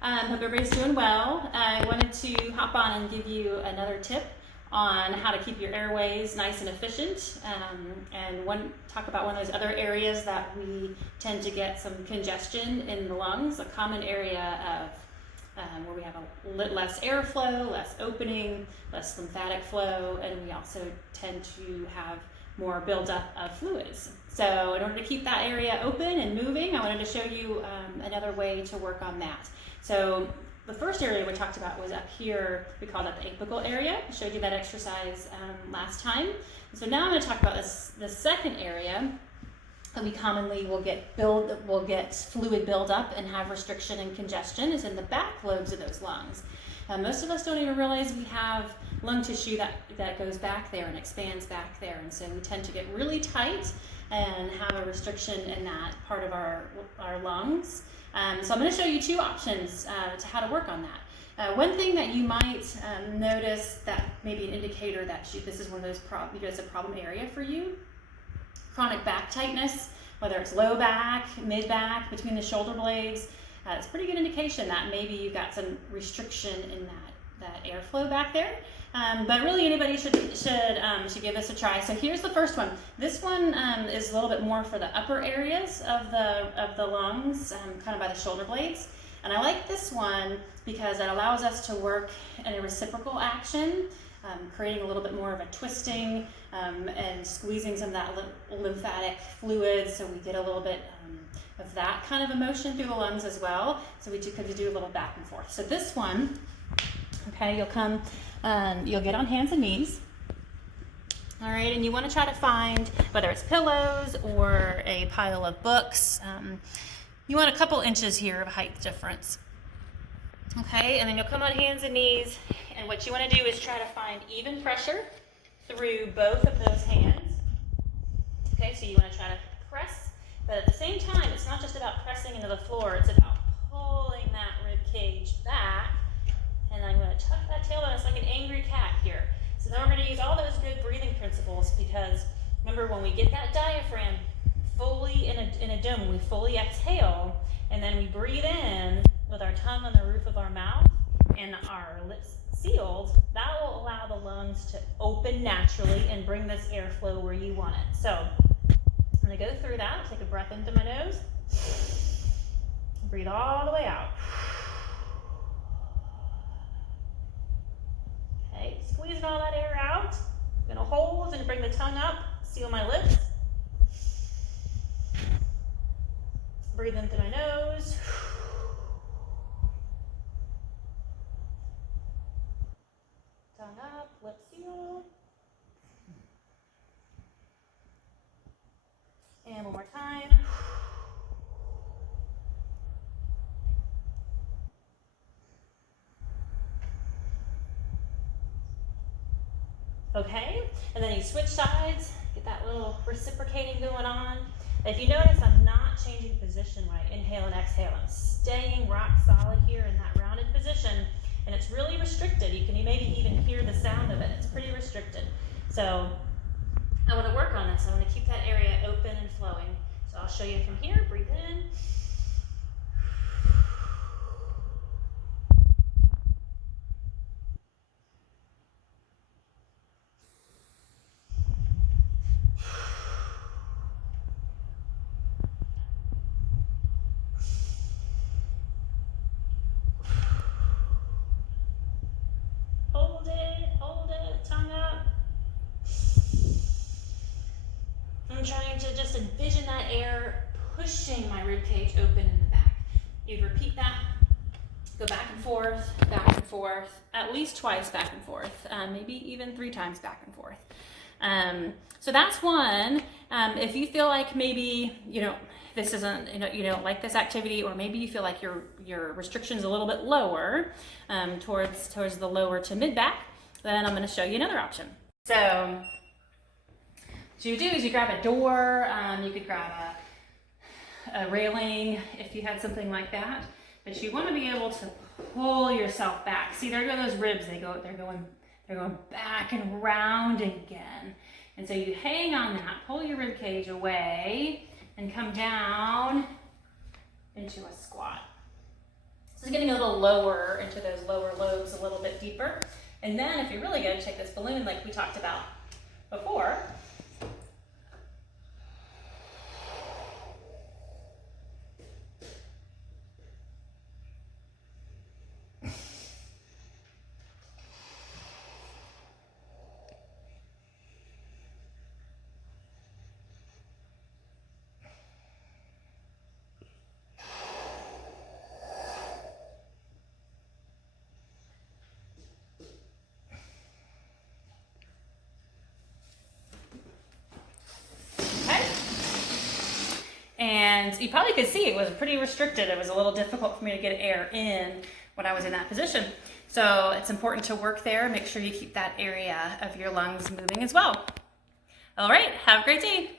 Hope everybody's doing well. I wanted to hop on and give you another tip on how to keep your airways nice and efficient, and talk about one of those other areas that we tend to get some congestion in the lungs, a common area of where we have a less airflow, less opening, less lymphatic flow, and we also tend to have more buildup of fluids. So in order to keep that area open and moving, I wanted to show you another way to work on that. So the first area we talked about was up here. We called it the apical area. I showed you that exercise last time. So now I'm going to talk about the second area that we commonly will get fluid buildup and have restriction and congestion is in the back lobes of those lungs. Most of us don't even realize we have lung tissue that goes back there and expands back there, and so we tend to get really tight and have a restriction in that part of our lungs. So I'm going to show you two options to how to work on that. One thing that you might notice that may be an indicator that this is one of those it's a problem area for you. Chronic back tightness, whether it's low back, mid back, between the shoulder blades, it's a pretty good indication that maybe you've got some restriction in that airflow back there. But really anybody should give this a try. So here's the first one. This one is a little bit more for the upper areas of the lungs, kind of by the shoulder blades. And I like this one because it allows us to work in a reciprocal action, creating a little bit more of a twisting and squeezing some of that lymphatic fluid, so we get a little bit of that kind of emotion through the lungs as well. So we do a little back and forth. So this one, okay, you'll get on hands and knees. All right, and you want to try to find, whether it's pillows or a pile of books, you want a couple inches here of height difference. Okay, and then you'll come on hands and knees, and what you want to do is try to find even pressure through both of those hands. Okay, so you want to try to press, but at the same time, it's not just about pressing into the floor, it's about pulling that rib cage back, and I'm going to tuck that tailbone. It's like an angry cat here. So then we're going to use all those good breathing principles, because remember, when we get that diaphragm fully in a dome, we fully exhale, and then we breathe in with our tongue on the roof of our mouth and our lips sealed, that will allow the lungs to open naturally and bring this airflow where you want it. So I'm going to go through that. Take a breath into my nose. Breathe all the way out. Okay, squeezing all that air out. I'm going to hold and bring the tongue up, seal my lips. Breathe in through my nose. Tongue up, lips sealed. And one more time. Okay, and then you switch sides, get that little reciprocating going on. If you notice, I'm not changing position when I inhale and exhale. I'm staying rock solid here in that rounded position, and it's really restricted. You can maybe even hear the sound of it. It's pretty restricted. So I want to work on this. I want to keep that area open and flowing. So I'll show you from here. Breathe in. Hold it, tongue up. I'm trying to just envision that air pushing my rib cage open in the back. You repeat that. Go back and forth, at least twice back and forth, maybe even 3 times back and forth. So that's one. If you feel like maybe this isn't, you don't like this activity, or maybe you feel like your restriction's a little bit lower, towards the lower to mid back, then I'm going to show you another option. So what you do is you grab a door, you could grab a railing if you had something like that, but you want to be able to pull yourself back. See, there go those ribs. They're going back and round again. And so you hang on that, pull your rib cage away, and come down into a squat. So it's getting a little lower into those lower lobes, a little bit deeper. And then if you're really good, take this balloon like we talked about before. And you probably could see it was pretty restricted. It was a little difficult for me to get air in when I was in that position. So it's important to work there. Make sure you keep that area of your lungs moving as well. All right, have a great day.